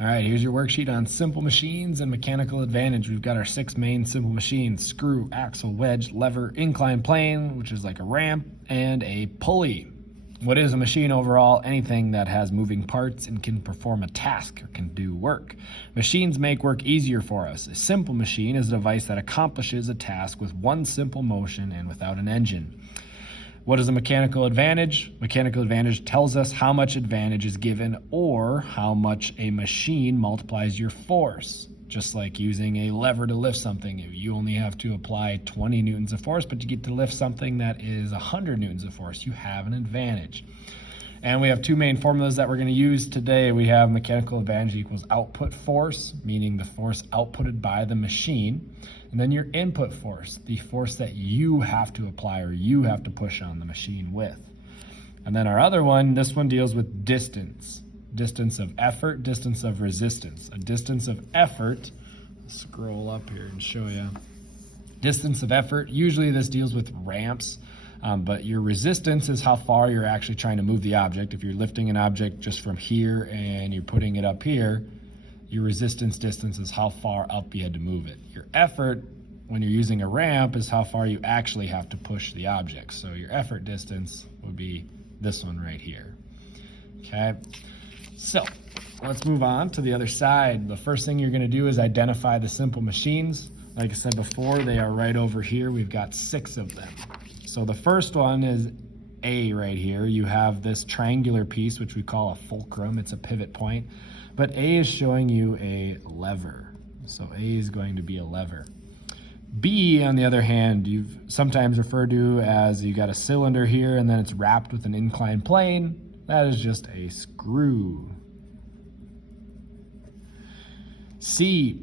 All right, here's your worksheet on simple machines and mechanical advantage. We've got our 6 main simple machines: screw, axle, wedge, lever, inclined plane, which is like a ramp, and a pulley. What is a machine overall? Anything that has moving parts and can perform a task or can do work. Machines make work easier for us. A simple machine is a device that accomplishes a task with one simple motion and without an engine. What is a mechanical advantage? Mechanical advantage tells us how much advantage is given or how much a machine multiplies your force. Just like using a lever to lift something. If you only have to apply 20 newtons of force, but you get to lift something that is 100 newtons of force, you have an advantage. And we have 2 main formulas that we're going to use today. We have mechanical advantage equals output force, meaning the force outputted by the machine. And then your input force, the force that you have to apply or you have to push on the machine with. And then our other one, this one deals with distance. Distance of effort, distance of resistance. A distance of effort, scroll up here and show you. Distance of effort, usually this deals with ramps. But your resistance is how far you're actually trying to move the object. If you're lifting an object just from here and you're putting it up here, your resistance distance is how far up you had to move it. Your effort, when you're using a ramp, is how far you actually have to push the object. So your effort distance would be this one right here. Okay, so let's move on to the other side. The first thing you're going to do is identify the simple machines. Like I said before, they are right over here. We've got 6 of them. So the first one is A right here. You have this triangular piece, which we call a fulcrum. It's a pivot point. But A is showing you a lever. So A is going to be a lever. B, on the other hand, you've sometimes referred to as you got a cylinder here and then it's wrapped with an inclined plane. That is just a screw. C,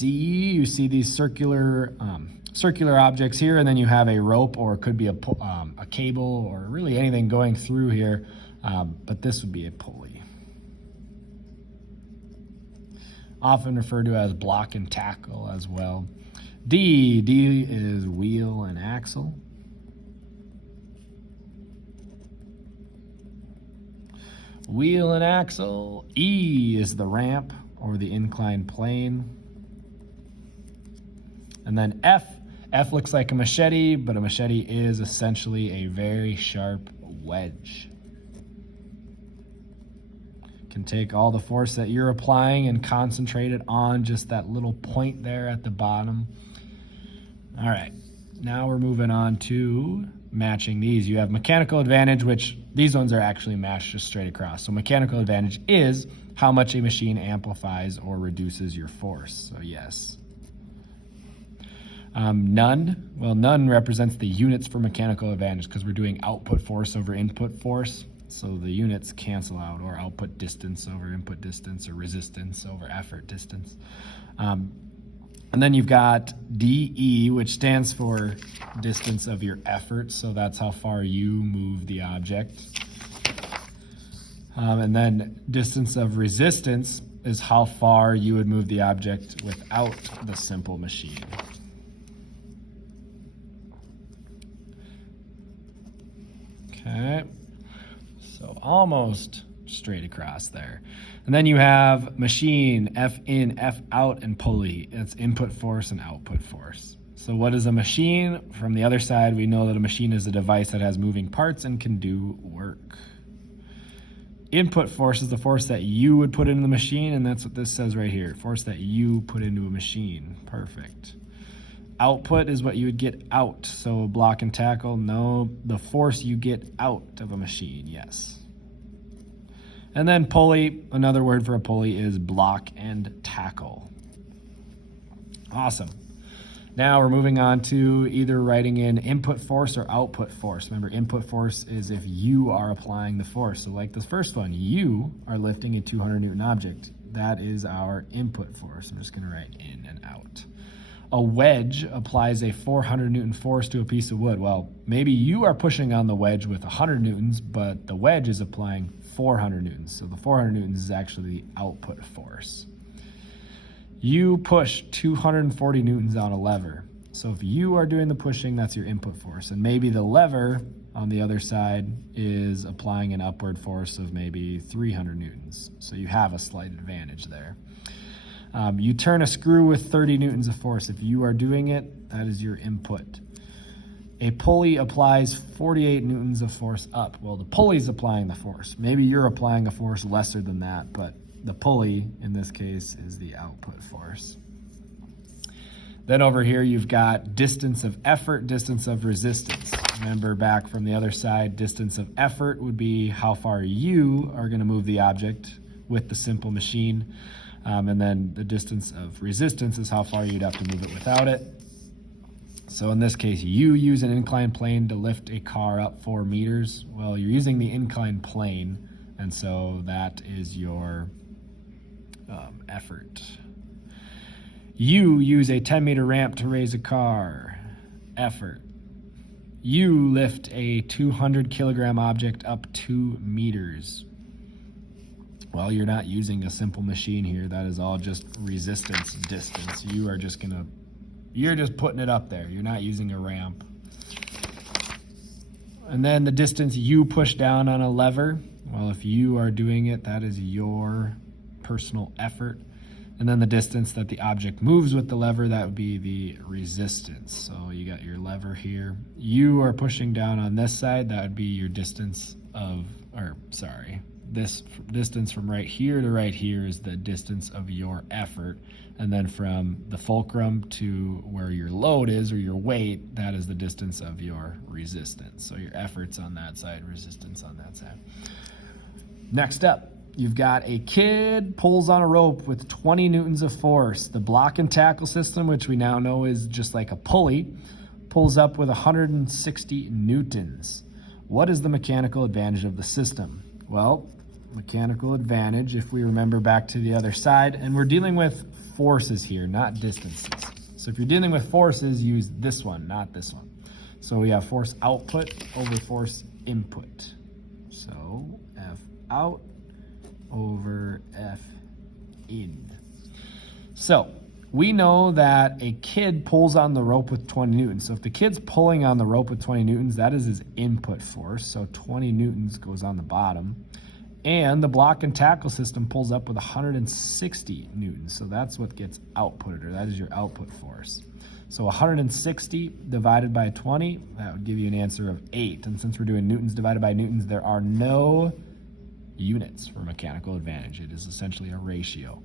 you see these circular objects here, and then you have a rope, or it could be a cable, or really anything going through here, but this would be a pulley. Often referred to as block and tackle as well. D is wheel and axle. Wheel and axle. E is the ramp or the inclined plane. And then F looks like a machete, but a machete is essentially a very sharp wedge. Can take all the force that you're applying and concentrate it on just that little point there at the bottom. All right, now we're moving on to matching these. You have mechanical advantage, which these ones are actually matched just straight across. So mechanical advantage is how much a machine amplifies or reduces your force. So yes. None, well, none represents the units for mechanical advantage because we're doing output force over input force. So the units cancel out, or output distance over input distance, or resistance over effort distance. And then you've got DE, which stands for distance of your effort. So that's how far you move the object. And then distance of resistance is how far you would move the object without the simple machine. Okay, so almost straight across there. And then you have machine, F in, F out, and pulley. It's input force and output force. So what is a machine? From the other side, we know that a machine is a device that has moving parts and can do work. Input force is the force that you would put into the machine, and that's what this says right here. Force that you put into a machine. Perfect. Output is what you would get out. So block and tackle, no. The force you get out of a machine, yes. And then pulley, another word for a pulley is block and tackle. Awesome. Now we're moving on to either writing in input force or output force. Remember, input force is if you are applying the force. So like this first one, you are lifting a 200 Newton object. That is our input force. I'm just gonna write in and out. A wedge applies a 400 Newton force to a piece of wood. Well, maybe you are pushing on the wedge with 100 Newtons, but the wedge is applying 400 Newtons. So the 400 Newtons is actually the output force. You push 240 Newtons on a lever. So if you are doing the pushing, that's your input force. And maybe the lever on the other side is applying an upward force of maybe 300 newtons. So you have a slight advantage there. You turn a screw with 30 newtons of force. If you are doing it, that is your input. A pulley applies 48 newtons of force up. Well, the pulley's applying the force. Maybe you're applying a force lesser than that, but the pulley, in this case, is the output force. Then over here, you've got distance of effort, distance of resistance. Remember back from the other side, distance of effort would be how far you are going to move the object with the simple machine. And then the distance of resistance is how far you'd have to move it without it. So in this case, you use an inclined plane to lift a car up 4 meters. Well, you're using the inclined plane, and so that is your effort. You use a 10-meter ramp to raise a car. Effort. You lift a 200-kilogram object up 2 meters. Well, you're not using a simple machine here. That is all just resistance distance. You're just putting it up there. You're not using a ramp. And then the distance you push down on a lever. Well, if you are doing it, that is your personal effort. And then the distance that the object moves with the lever, that would be the resistance. So you got your lever here. You are pushing down on this side. That would be your distance this distance from right here to right here is the distance of your effort. And then from the fulcrum to where your load is, or your weight, that is the distance of your resistance. So your effort's on that side, resistance on that side. Next up, you've got a kid pulls on a rope with 20 newtons of force. The block and tackle system, which we now know is just like a pulley, pulls up with 160 newtons. What is the mechanical advantage of the system? Well, mechanical advantage, if we remember back to the other side, and we're dealing with forces here, not distances. So if you're dealing with forces, use this one, not this one. So we have force output over force input. So F out over F in. So we know that a kid pulls on the rope with 20 newtons. So if the kid's pulling on the rope with 20 newtons, that is his input force. So 20 newtons goes on the bottom. And the block and tackle system pulls up with 160 newtons. So that's what gets outputted, or that is your output force. So 160 divided by 20, that would give you an answer of 8. And since we're doing newtons divided by newtons, there are no units for mechanical advantage. It is essentially a ratio.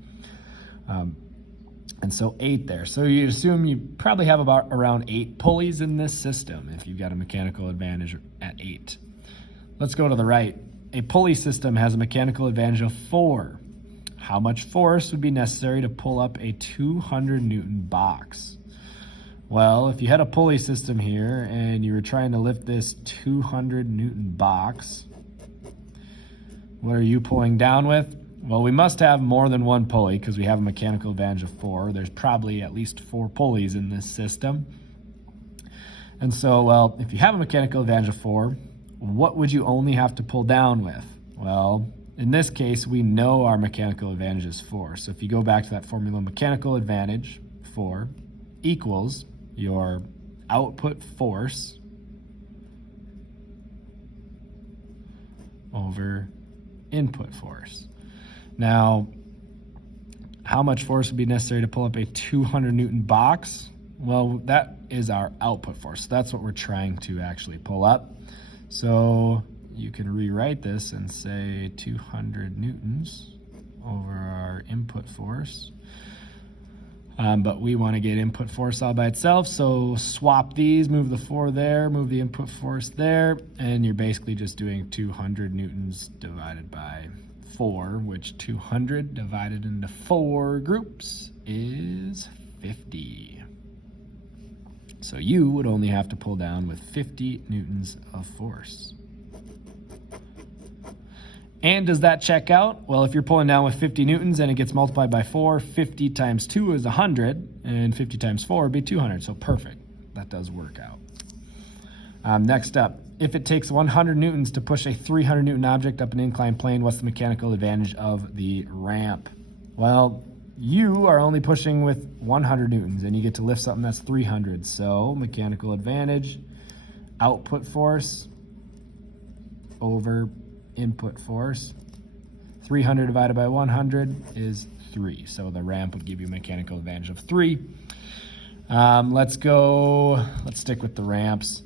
And so 8 there. So you assume you probably have about around 8 pulleys in this system if you've got a mechanical advantage at 8. Let's go to the right. A pulley system has a mechanical advantage of 4. How much force would be necessary to pull up a 200 Newton box? Well, if you had a pulley system here and you were trying to lift this 200 Newton box, what are you pulling down with? Well, we must have more than one pulley because we have a mechanical advantage of 4. There's probably at least 4 pulleys in this system. And so, well, if you have a mechanical advantage of 4, what would you only have to pull down with? Well, in this case, we know our mechanical advantage is 4. So if you go back to that formula, mechanical advantage, 4, equals your output force over input force. Now, how much force would be necessary to pull up a 200 Newton box? Well, that is our output force. That's what we're trying to actually pull up. So you can rewrite this and say 200 newtons over our input force. But we want to get input force all by itself, so swap these, move the 4 there, move the input force there, and you're basically just doing 200 newtons divided by 4, which 200 divided into 4 groups is 50. So you would only have to pull down with 50 newtons of force. And does that check out? Well, if you're pulling down with 50 newtons and it gets multiplied by 4, 50 times 2 is 100, and 50 times 4 would be 200, so perfect. That does work out. Next up, if it takes 100 newtons to push a 300 Newton object up an inclined plane, what's the mechanical advantage of the ramp? Well, you are only pushing with 100 newtons, and you get to lift something that's 300, so mechanical advantage, output force, over input force. 300 divided by 100 is 3. So the ramp would give you a mechanical advantage of 3. Let's stick with the ramps.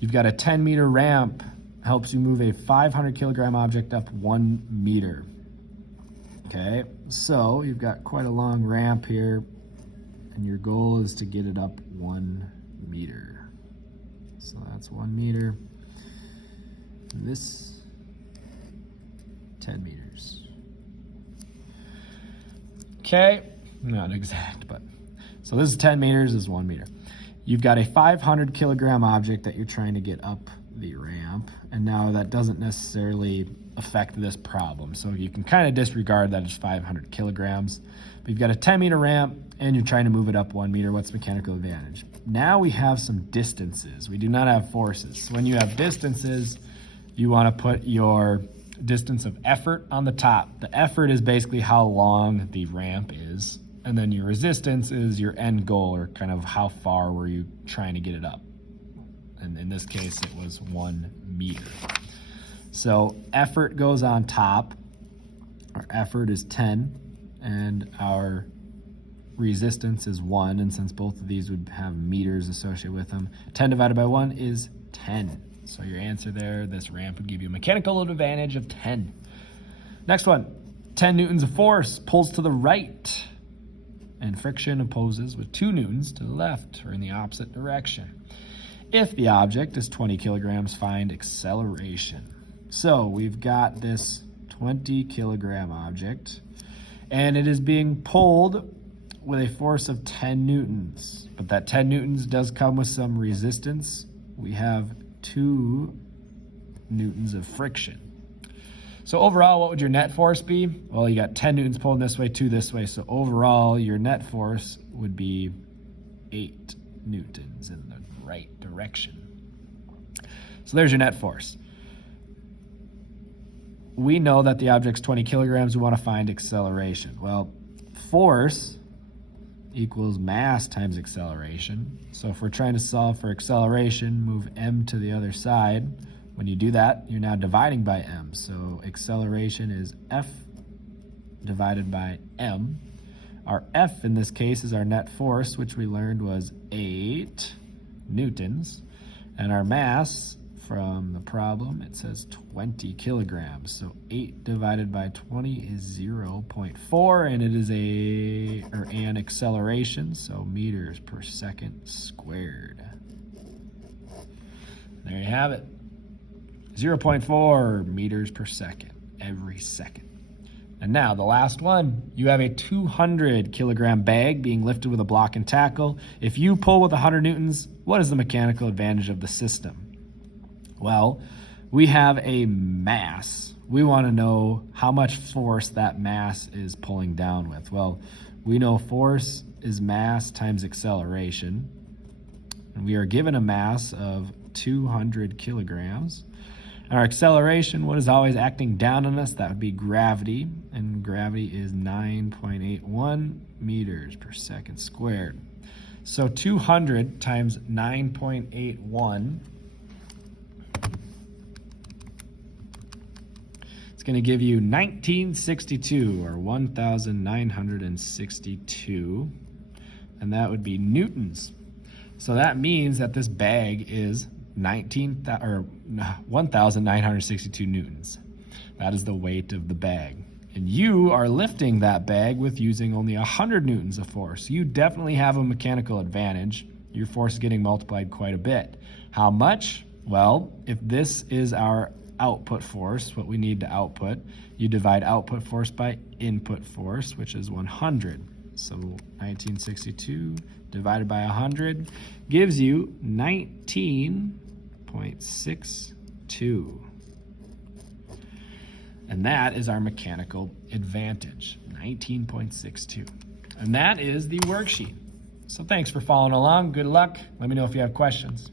You've got a 10-meter ramp, helps you move a 500-kilogram object up 1 meter. Okay, so you've got quite a long ramp here, and your goal is to get it up 1 meter. So that's 1 meter. And this, 10 meters. Okay, not exact, but so this is 10 meters, this is 1 meter. You've got a 500-kilogram object that you're trying to get up the ramp, and now that doesn't necessarily affect this problem. So you can kind of disregard that as 500 kilograms. But you've got a 10-meter ramp, and you're trying to move it up 1 meter. What's mechanical advantage? Now we have some distances. We do not have forces. So when you have distances, you want to put your distance of effort on the top. The effort is basically how long the ramp is, and then your resistance is your end goal, or kind of how far were you trying to get it up. And in this case, it was 1 meter. So effort goes on top. Our effort is 10, and our resistance is 1. And since both of these would have meters associated with them, 10 divided by 1 is 10. So your answer there, this ramp would give you a mechanical advantage of 10. Next one, 10 newtons of force pulls to the right, and friction opposes with 2 newtons to the left, or in the opposite direction. If the object is 20 kilograms, find acceleration. So we've got this 20 kilogram object, and it is being pulled with a force of 10 newtons. But that 10 newtons does come with some resistance. We have 2 newtons of friction. So overall, what would your net force be? Well, you got 10 newtons pulling this way, 2 this way. So overall, your net force would be 8 newtons in the right direction. So there's your net force. We know that the object's 20 kilograms. We want to find acceleration. Well, force equals mass times acceleration. So if we're trying to solve for acceleration, move m to the other side. When you do that, you're now dividing by m. So acceleration is F divided by m. Our F in this case is our net force, which we learned was 8 newtons. And our mass from the problem, it says 20 kilograms. So 8 divided by 20 is 0.4, and it is an acceleration, so meters per second squared. There you have it. 0.4 meters per second every second. And now the last one, you have a 200 kilogram bag being lifted with a block and tackle. If you pull with 100 newtons, what is the mechanical advantage of the system? Well, we have a mass. We want to know how much force that mass is pulling down with. Well, we know force is mass times acceleration. And we are given a mass of 200 kilograms. And our acceleration, what is always acting down on us? That would be gravity. And gravity is 9.81 meters per second squared. So 200 times 9.81, it's going to give you 1962, or 1,962. And that would be newtons. So that means that this bag is 1,962 newtons. That is the weight of the bag. And you are lifting that bag with using only 100 newtons of force. You definitely have a mechanical advantage. Your force is getting multiplied quite a bit. How much? Well, if this is our output force, what we need to output, you divide output force by input force, which is 100. So 1962 divided by 100 gives you 19.62. And that is our mechanical advantage, 19.62. And that is the worksheet. So thanks for following along. Good luck. Let me know if you have questions.